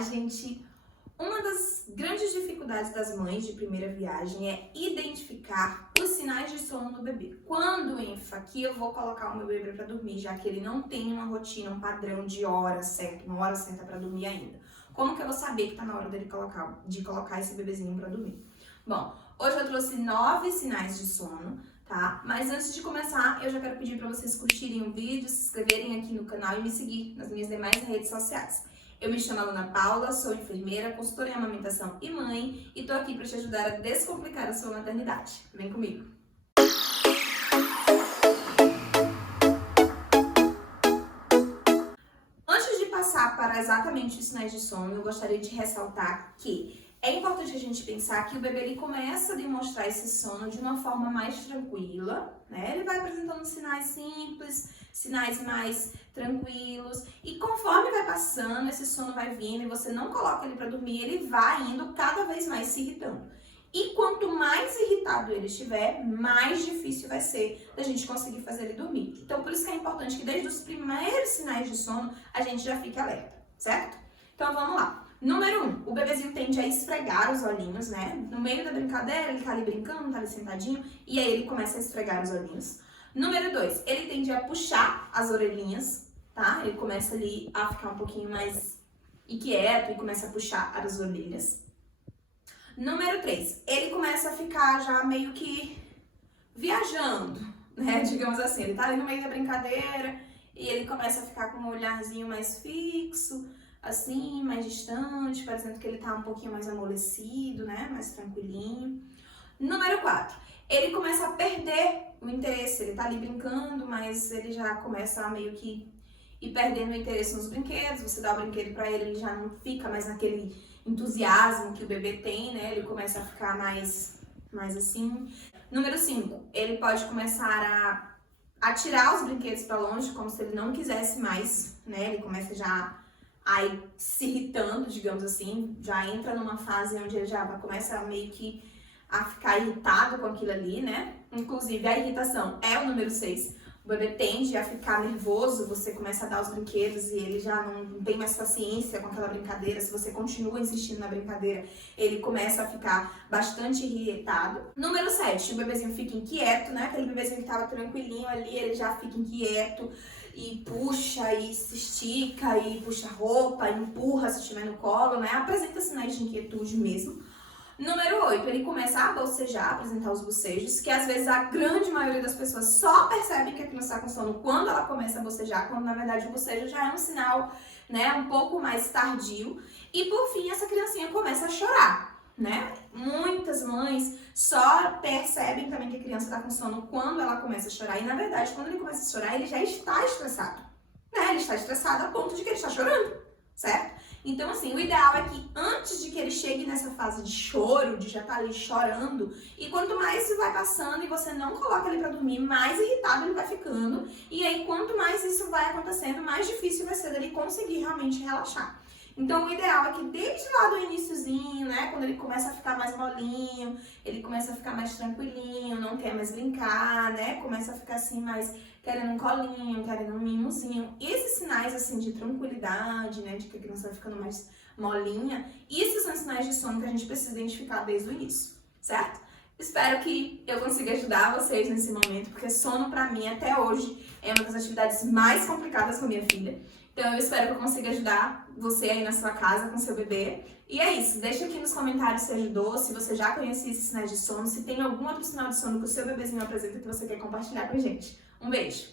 gente, uma das grandes dificuldades das mães de primeira viagem é identificar os sinais de sono do bebê. Quando aqui eu vou colocar o meu bebê para dormir, já que ele não tem uma rotina, um padrão de hora certa, uma hora certa para dormir ainda. Como que eu vou saber que tá na hora de colocar esse bebezinho para dormir? Bom, hoje eu trouxe 9 sinais de sono, tá? Mas antes de começar, eu já quero pedir para vocês curtirem o vídeo, se inscreverem aqui no canal e me seguir nas minhas demais redes sociais. Eu me chamo Alana Paula, sou enfermeira, consultora em amamentação e mãe e tô aqui para te ajudar a descomplicar a sua maternidade. Vem comigo! Antes de passar para exatamente os sinais de sono, eu gostaria de ressaltar que é importante a gente pensar que o bebê ele começa a demonstrar esse sono de uma forma mais tranquila, né? Ele vai apresentando sinais simples, sinais mais tranquilos, e conforme vai passando, esse sono vai vindo e você não coloca ele para dormir, ele vai indo cada vez mais se irritando. E quanto mais irritado ele estiver, mais difícil vai ser da gente conseguir fazer ele dormir. Então, por isso que é importante que desde os primeiros sinais de sono, a gente já fique alerta, certo? Então, vamos lá. Número 1, o bebezinho tende a esfregar os olhinhos, né? No meio da brincadeira, ele tá ali brincando, tá ali sentadinho, e aí ele começa a esfregar os olhinhos. Número 2, ele tende a puxar as orelhinhas, tá? Ele começa ali a ficar um pouquinho mais inquieto e começa a puxar as orelhas. Número 3, ele começa a ficar já meio que viajando, né? Digamos assim, ele tá ali no meio da brincadeira e ele começa a ficar com um olharzinho mais fixo, assim, mais distante, parecendo que ele tá um pouquinho mais amolecido, né? Mais tranquilinho. Número 4, ele começa a perder o interesse, ele tá ali brincando, mas ele já começa a meio que ir perdendo o interesse nos brinquedos. Você dá o brinquedo pra ele, ele já não fica mais naquele entusiasmo que o bebê tem, né? Ele começa a ficar mais assim. Número 5, ele pode começar a tirar os brinquedos pra longe, como se ele não quisesse mais, né? Ele começa já a ir se irritando, digamos assim, já entra numa fase onde ele já começa meio que a ficar irritado com aquilo ali, né? Inclusive, a irritação é o número 6. O bebê tende a ficar nervoso, você começa a dar os brinquedos e ele já não tem mais paciência com aquela brincadeira. Se você continua insistindo na brincadeira, ele começa a ficar bastante irritado. Número 7, o bebezinho fica inquieto, né? Aquele bebezinho que tava tranquilinho ali, ele já fica inquieto e puxa e se estica e puxa a roupa, empurra se estiver no colo, né? Apresenta sinais de inquietude mesmo. Número 8, ele começa a bocejar, apresentar os bocejos, que às vezes a grande maioria das pessoas só percebe que a criança está com sono quando ela começa a bocejar, quando na verdade o bocejo já é um sinal, né, um pouco mais tardio. E por fim, essa criancinha começa a chorar, né? Muitas mães só percebem também que a criança está com sono quando ela começa a chorar. E na verdade, quando ele começa a chorar, ele já está estressado, né? Ele está estressado a ponto de que ele está chorando, certo? Então, assim, o ideal é que antes de que ele chegue nessa fase de choro, de já estar ali chorando, e quanto mais isso vai passando e você não coloca ele pra dormir, mais irritado ele vai ficando. E aí, quanto mais isso vai acontecendo, mais difícil vai ser dele conseguir realmente relaxar. Então, o ideal é que desde lá do iniciozinho, né, quando ele começa a ficar mais molinho, ele começa a ficar mais tranquilinho, não quer mais brincar, né, começa a ficar assim mais querendo um colinho, querendo um mimozinho. Esses sinais, assim, de tranquilidade, né, de que a criança vai ficando mais molinha, esses são sinais de sono que a gente precisa identificar desde o início, certo? Espero que eu consiga ajudar vocês nesse momento, porque sono pra mim, até hoje, é uma das atividades mais complicadas com a minha filha. Então eu espero que eu consiga ajudar você aí na sua casa com seu bebê. E é isso, deixa aqui nos comentários se ajudou, se você já conhecia esses sinais de sono, se tem algum outro sinal de sono que o seu bebezinho apresenta que você quer compartilhar com a gente. Um beijo!